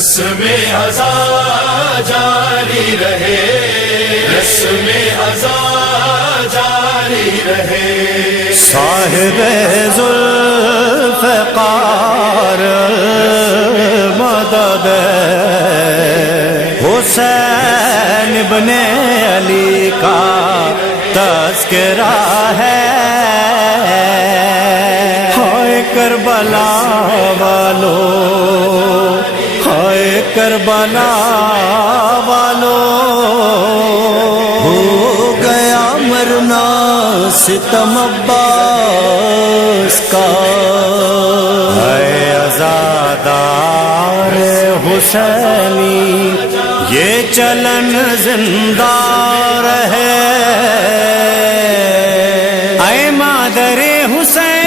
रस्मे अज़ा जारी रहे, रस्मे अज़ा जारी रहे। साहिबे ज़ुल्फ़िकार मदद हुसैन इब्ने अली का तज़किरा है। हाय करबला वालों, हाय करबला वालों, हो गया मरना सितम अब्बास का। हाय अज़ादार हुसैनी ये चलन जिंदा रहे। ऐ मादरे हुसैन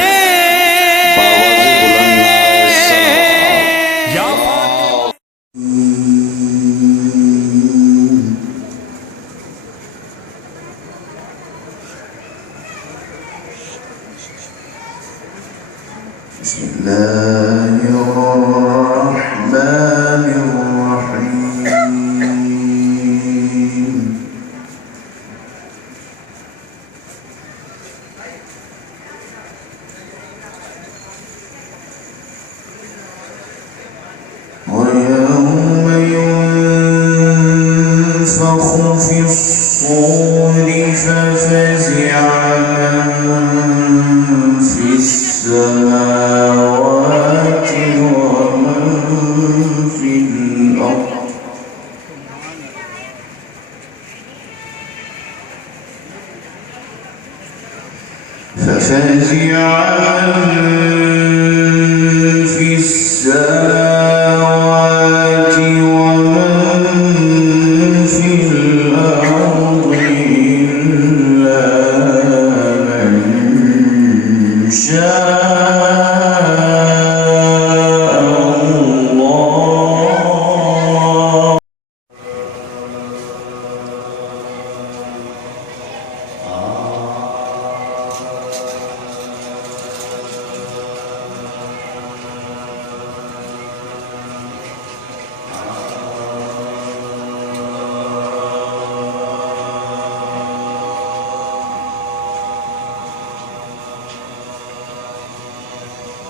ويوم ينفخ في الصور ففزع من في السماوات ومن في الأرض ففزع من في السماوات ومن في الأرض إلا من شاء الله.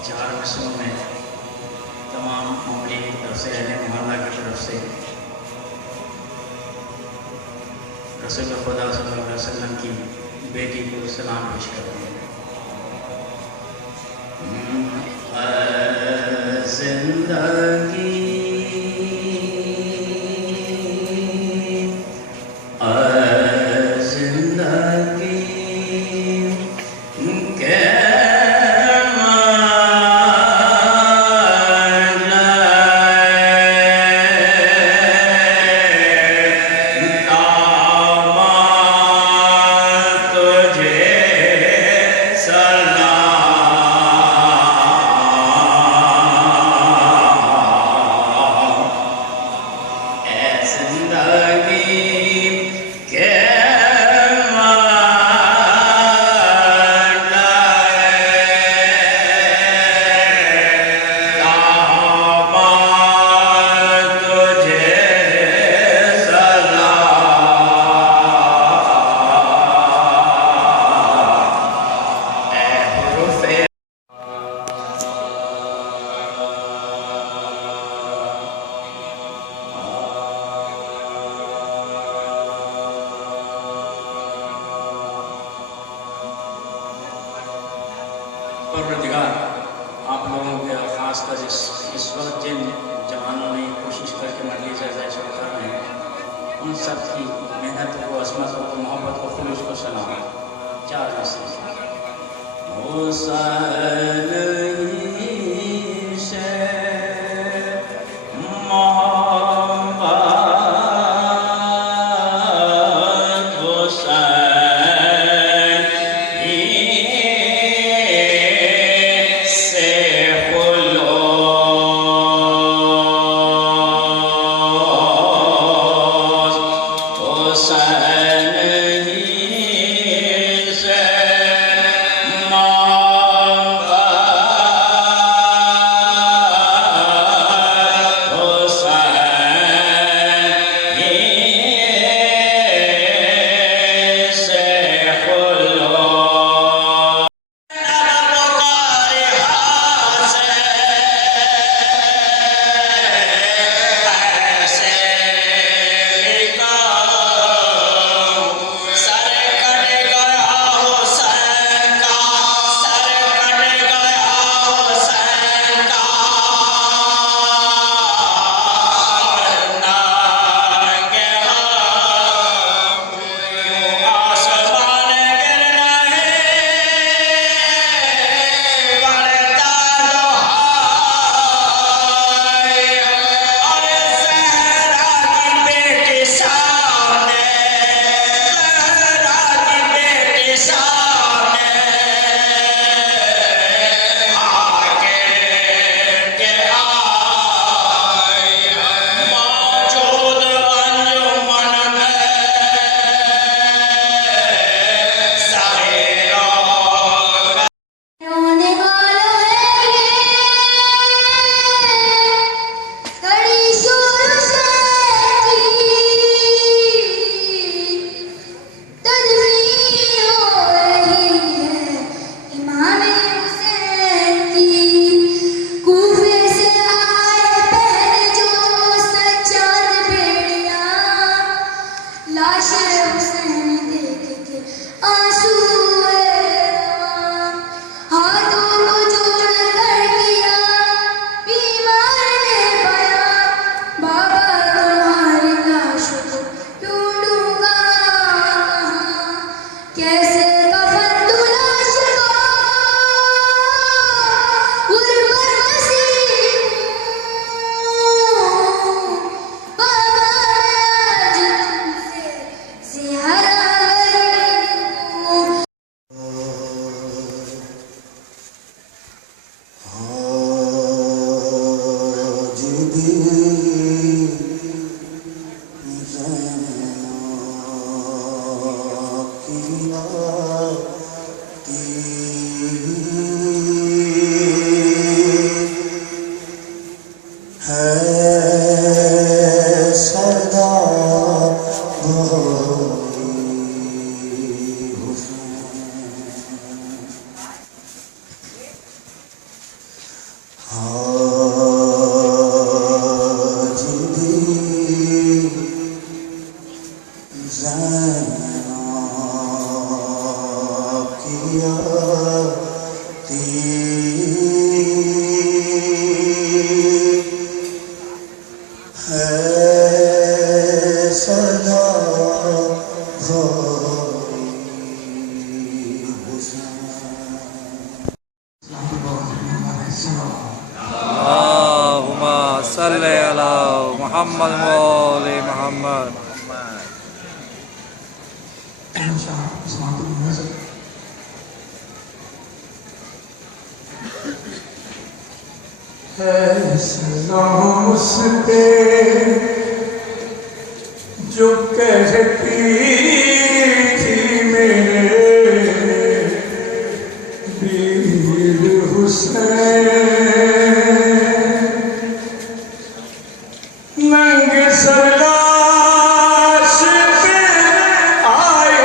चार विषयों में तमाम उम्री की तरफ से, अहले मोहल्ला की तरफ से रसूल खुदा सल्लल्लाहु अलैहि वसल्लम की बेटी को सलाम पेश करेंगे। जिंदगी परवरदिगार, आप लोगों के खासकर इस वक्त जिन जवानों ने कोशिश करके मजलिस ऐसा कर रहे हैं, उन सब की मेहनत को, अज़मत को, मोहब्बत को, खुलूस को सलाम। चार हिस्से है सदा अल्लाहुम्मा सल्ली अला मुहम्मद मौली मोहम्मद। सलाम उसके जो कहती थी मेरे वीर हुसैन नंगे सरलाश पे आई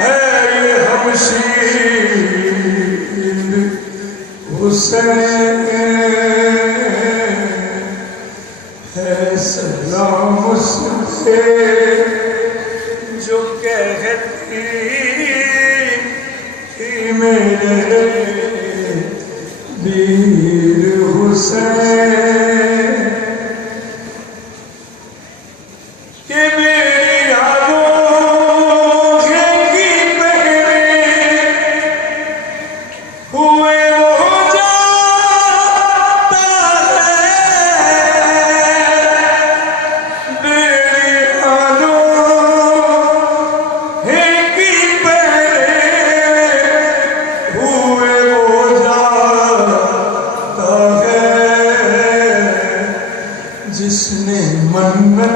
है ये हमशीर हुसैन है सलाम उससे जो कहती थी मेरे वीर हुसैन कि मेरी आंखों की पहरे हुए वो जाता है मेरी आंखों की पहरे हुए वो जाता है जिसने मन्नत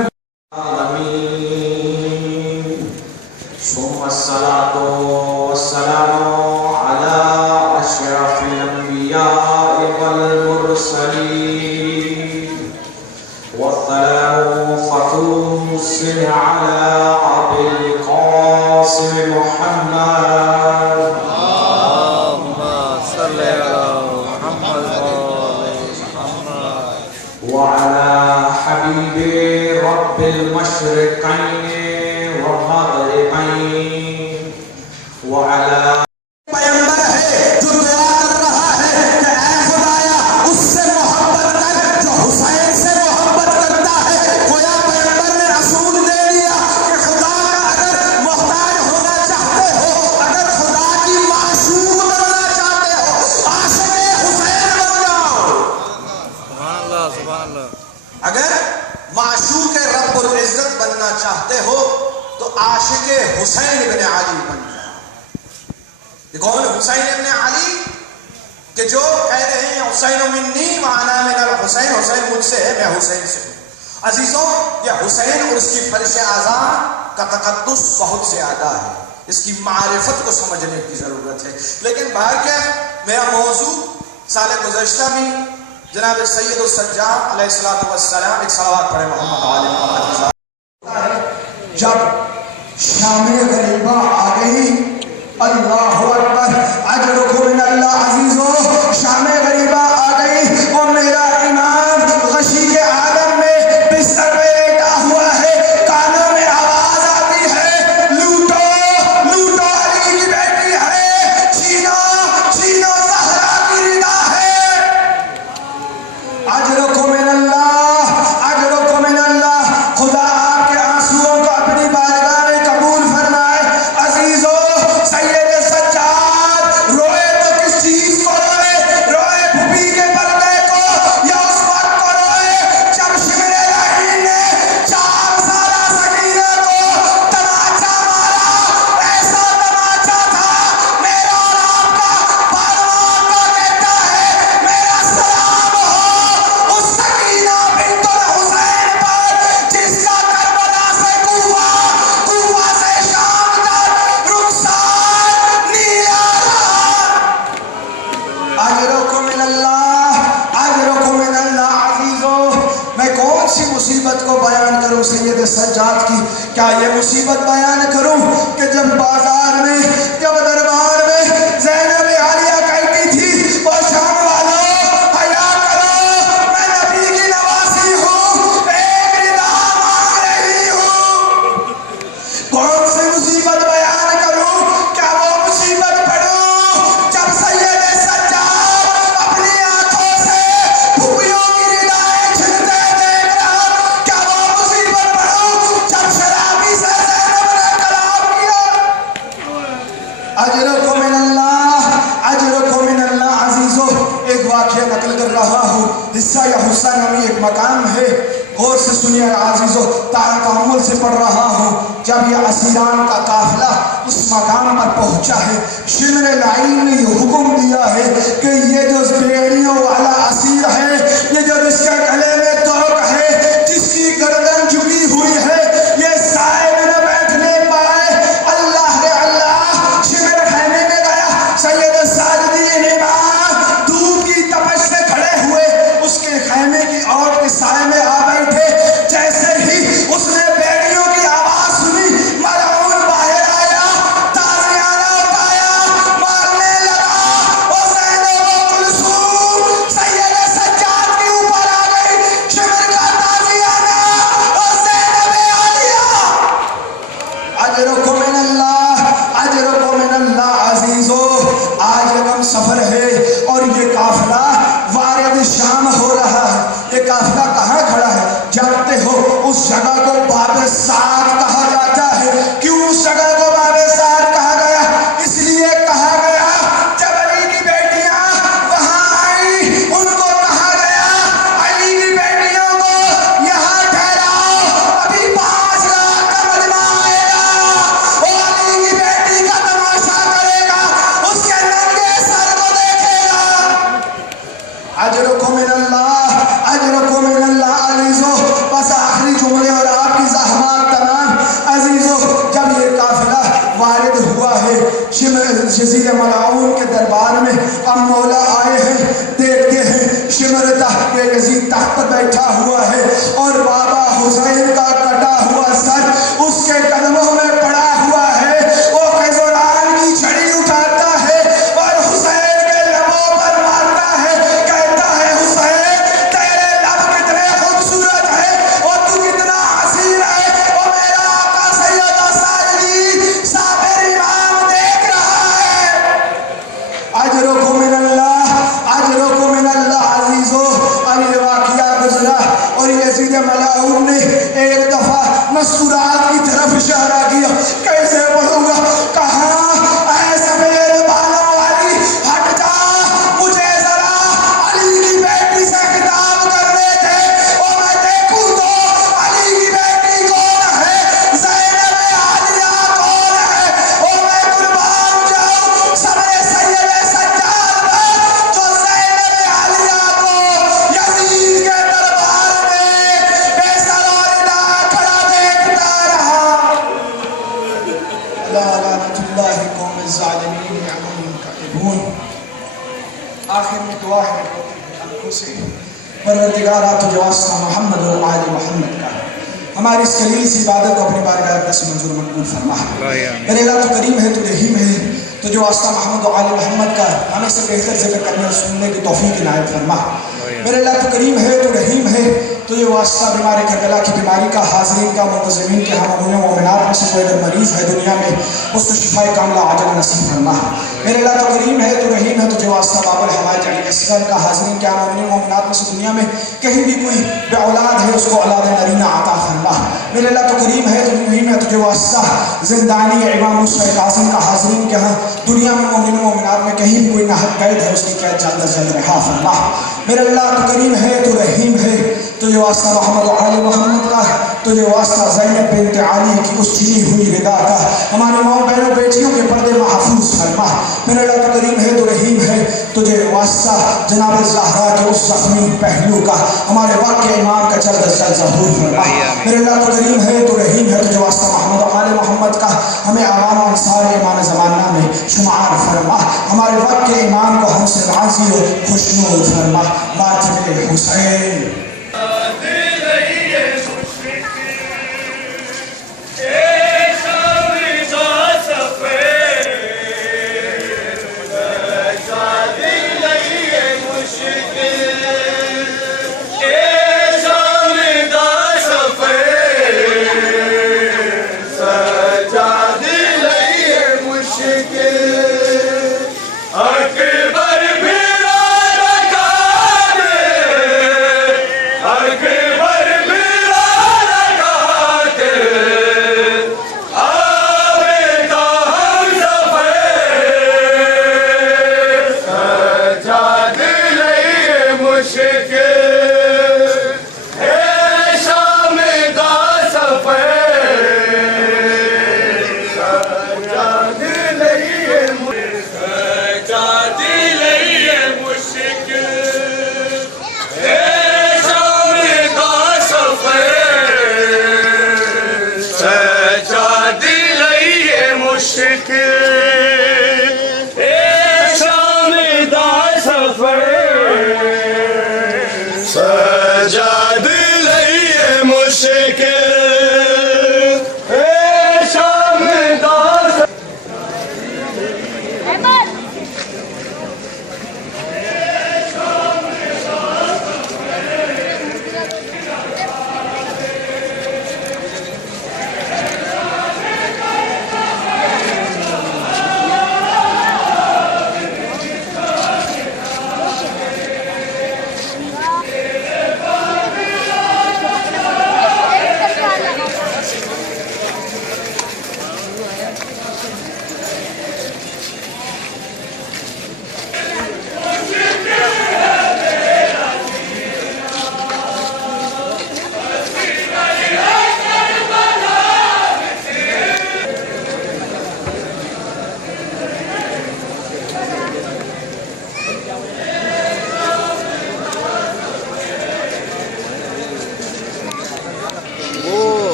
सुम्मस्सलातु वस्सलामु अला अशरफिल अंबिया'i वल मुरसलीन वस्सलामु फतूसिल अला अबिल क़ासिम मुहम्मद। अल्लाहुम्मा सल्ली अला मुहम्मद मौली मोहम्मद व अला हबीबि रब्बिल मशरिक़ैन व मग़रिबैन व अला पैगंबर है जो दुआ कर रहा है कि ऐ खुदाया उससे मोहब्बत कर जो हुसैन से मोहब्बत करता है। गोया पैगंबर ने रसूल दे दिया कि खुदा का अगर मोहताज होना चाहते हो, अगर खुदा की माशूक बनना चाहते हो, आशिक़े हुसैन बन जाओ। सुभान अल्लाह। अगर माशूक रब्बुल इज्जत बनना चाहते हो तो आशिक़े हुसैन इब्न अली बन जाओ। ये कौन हुसैन इब्न अली कि जो कह रहे हैं हुसैन मिन्नी व अना मिनल हुसैन, हुसैन मुझसे है, मैं हुसैन से हूं। अजीजों, ये हुसैन और इसकी फर्श आज़ा का तक़द्दुस बहुत ज्यादा है, इसकी मारिफत को समझने की जरूरत है। लेकिन बाहर क्या मेरा मौजू साल गुज़श्ता में जनाब सैयद सज्जाद अलैहिस्सलातु वस्सलाम एक सलावत पढ़े मोहम्मद वाले मोहम्मद। जब शामे गरीबा आ गई, अल्लाहु अकबर, अजरुकुम मिनल्लाह अजीजो, शामे गरीबा आ गई और मेरा इमाम गशी के आलम में बिस्तर पे लेटा हुआ है, कानों में आवाज आती है, लूटो लूटो अली की बेटी है, छीनो छीनो ज़हरा की रिदा है। अजरुकुम मिनल्लाह, अजरुकुम मिनल्लाह, खुदा आपके आंसुओं को अपनी बारगाह में कबूल फरमाए। अजीजो, सैयद करूं सैयद सज्जाद की, क्या ये मुसीबत बयान करूं कि जब बाजार में, जब दरबार में ज़ैनब आलिया कहती थी, ओ शाम वालों हया करो, मैं नबी की नवासी हूं, एक रिदा मांग रही हूं। कौन सी मुसीबत बयान करूं, क्या वो मुसीबत पढ़ूं जब सैयद सज्जाद अपनी आंखों से फुफियों की रिदाएं छिनते देख रहा, क्या वो मुसीबत पढ़ूं जब शराबी से ज़ैनब ने कलाम किया। अजरको मिनल्लाह, अजरको मिनल्लाह अजीजो, एक वाक़या नकल कर रहा हूँ, हिस्सा या हुस्सा नामी एक मकाम है, गौर से सुनिए आजीजो, ताअम्मुल से पढ़ रहा हूँ। जब यह असीरान का काफिला उस मकाम पर पहुंचा है, शिमर लाइन ने यह हुक्म दिया है कि ये जो बेड़ियों वाला असीर है, ये जो जिसके गले में तोक है, जिसकी गर्दन झुकी हुई है, ये साए में न बैठने पाए। अल्लाह रे अल्लाह, शिमर खैमे में गया, सैयद साजदीन इमाम धूप की तपश से खड़े हुए उसके खैमे की औट के साए में आ बैठे। जैसे ही उसने बेड़ियों की आवाज सुनी, मलऊन बाहर आया, ताज़ियाना उठाया, मारने लगा। ओ ज़ैनब व कुलसूम सैयद सज्जाद के ऊपर आ गई, शिमर का ताज़ियाना और ज़ैनब आलिया। अजरको मिनल्लाह, अजरको मिनल्लाह अजीजो, आज यकम सफर है और ये काफिला वारिद शाम हो रहा है। ये काफिला कहाँ खड़ा है जानते हो? उस जगह को बाबे साद कहा जाता है। क्यों उस जगह को बाबे साद कहा गया? इसलिए कहा गया जब अली की बेटियां वहां आई, उनको कहा गया अली की बेटियों को यहाँ ठहराओ, अभी 5 लाख का मजमा आएगा, वो अली की बेटी का तमाशा करेगा, उसके नंगे सर को देखेगा। अजरको मिनल्लाह, अजरको मिनल्लाह अजीजो, बस आखिरी जुमले और आपकी ज़हमात तमाम अजीजो, जब ये काफिला वारिद हुआ है जज़ीरे मलऊन के दरबार में, अब मौला आए हैं, देखते हैं शिमर तख्त पे यजीद तख्त पर बैठा हुआ है और बाबा हुसैन का कटा हुआ सर उसके कदमों में पड़ा हुआ है। वो खैज़रान की छड़ी उठाता है और हुसैन के लबों पर मारता है, कहता है हुसैन तेरे लब कितने खूबसूरत है और तू कितना हसीन है, और मेरा आका सैयद साजदी साबिर इमाम देख रहा है। अजरको मिनल्लाह, अजरको मिनल्लाह अजीजो, अब ये वाक़या गुजरा और यजीद मलऊन ने एक दफा मस्तूरात की तरफ इशारा किया। कैसे पढ़ूंगा? कहाँ ऐ सफेद बालों वाली, हट जा, मुझे जरा अली की बेटी से खिताब करने थे और मैं देखूं तो अली की बेटी कौन है, ज़ैनब आलिया कौन है, और मैं कुर्बान जाऊं सबरे सैयद सज्जाद पर जो ज़ैनब आलिया को यजीद के दरबार में बेसरारिदा खड़ा देखता रहा। लानतुल्लाहि कौम ज़ालिमीन अमन काइबून। आखिर में दुआ है आंखों से, परवरदिगार आप तुझे वास्ता मोहम्मद और आले मोहम्मद का हमारी इस कलील सी इबादत को अपनी बारगाह से मंजूर मकबूल फरमा। मेरे अल्लाह तो करीम है, तो रहीम है, तो जो वास्ता मोहम्मद और आले मोहम्मद का हमें से बेहतर जिक्र करने और सुनने की तौफीक इनायत फरमा। मेरे अल्लाह तो करीम है, तो रहीम है, तो ये वास्ता बीमारी करबला की बीमारी का हाज़रीन का मुंतज़िमीन के हम मोमिनात में से कोई अगर मरीज़ है दुनिया में, उसको शिफाए कामिला आजल नसीब फरमा। मेरे अल्लाह तो करीम है, तो रहीम है, तो जो वास्ता बाबुल हवाइज अलैहिस्सलाम का हाज़रीन के हम मोमिनात में से दुनिया में कहीं भी कोई बेऔलाद है उसको औलाद नरीना अता फरमा। मेरे अल्लाह तो करीम है, तो रहीम है, तो जो वास्ता ज़िंदानी इमाम मूसा कासिम का हाज़रीन के यहाँ दुनिया में मोमिनात में कहीं भी कोई नाहक कैद है उसकी कैद जल्द अज जल्द रहा फरमा। मेरे अल्लाह तो करीम है, तो रहीम है, तो ये वास्ता मोहम्मद और आले मोहम्मद का, तो ये वास्ता ज़ैनब बिन्त अली की उस छिनी हुई रिदा का हमारी माँ बहनों बेटियों के पर्दे महफूज फरमा। मेरे अल्लाह तो करीम है, तो रहीम है, तो ये वास्ता जनाब ज़हरा के उस ज़ख्मी पहलू का हमारे वक्त के इमाम का जल्द अज जल्द ज़हूर फरमा। मेरे अल्लाह तो करीम है, तो रहीम है, तो जो वास्ता मोहम्मद और आले मोहम्मद का हमें आवाम अंसार इमाम ज़माना में शुमार फरमा। हमारे वक्त के इमाम को हमसे राज़ी और खुशनूर फरमा। मातमे हुसैन अकबर मेरा लगाते आवेदा हम सफर सजाद लई मुश्किल है शाम दा सफर सजाद लई सजाद लई मुश्किल है शाम दा सफर सजाद लई मुश्किल है शाम दा सफर सजाद लई मुश्किल है शाम दा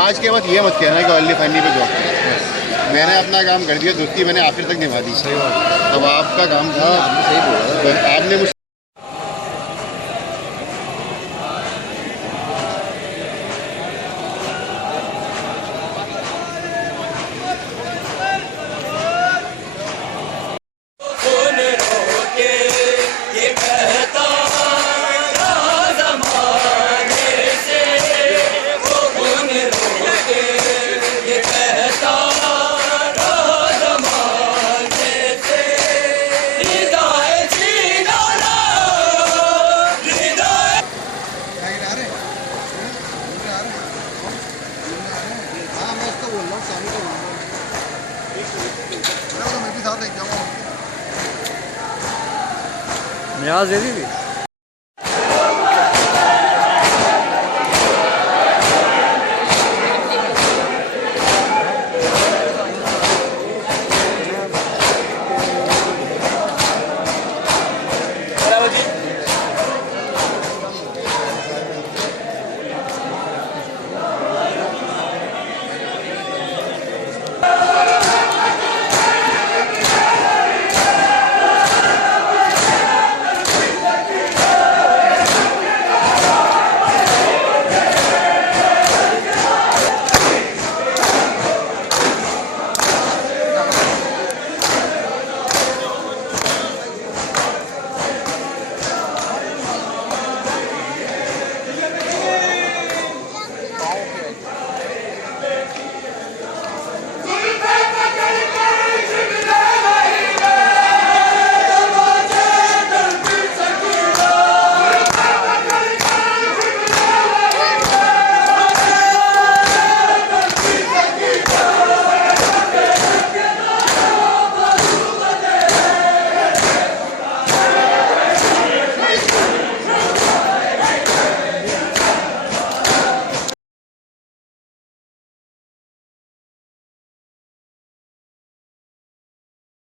आज के बाद ये मत कहना कि ओनली फनी पे जॉब। मैंने अपना काम कर दिया, दोस्ती मैंने आखिर तक निभा दी। सही बात। अब आपका काम था, आपने सही बोला। आपने मुझे न्याज दे दी थी।